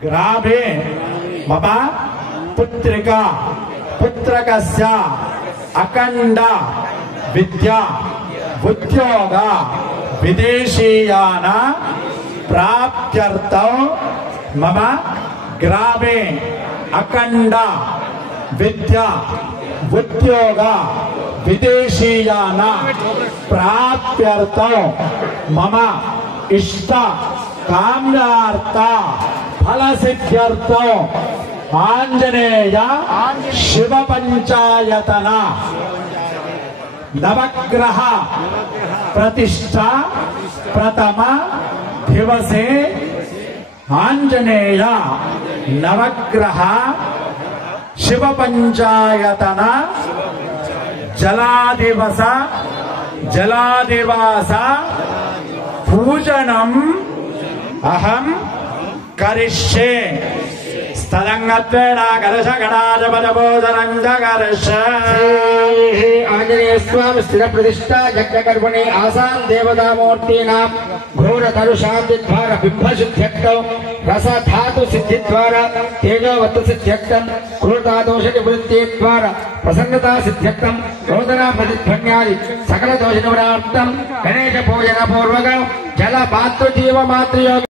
ग्रामे मम पुत्रिका पुत्रकस्य अखंड विद्या उद्योग विदेशीयान प्राप्त्यर्थं मम ग्रामे अखंड विद्या उद्योग विदेशीयान प्राप्त्यर्थं मम इष्ट काम्यार्थ फल सिद्ध्यर्थं आंजनेय शिव पंचायतन नवग्रह प्रतिष्ठा प्रथम दिवसे आंजनेय नवग्रह शिव पंचायतन जलादिवास पूजनम अहम करिष्ये आंजनेय स्वामी स्थिर प्रतिष्ठा यज्ञ कर्मणि आसान देवता मूर्तीनां घोर तरु शांति द्वारा बिंब सिद्ध्यर्थं रस धातु सिद्धि द्वारा तेजोवत्त सिद्ध्यर्थं क्रोधा दोष निवृत्ति द्वारा प्रसन्नता सिद्ध्यर्थं रोदना प्रतिध्वन्यादि सकल दोष निवारणार्थं गणेश पूजन पूर्वक जल मातृ जीव मातृ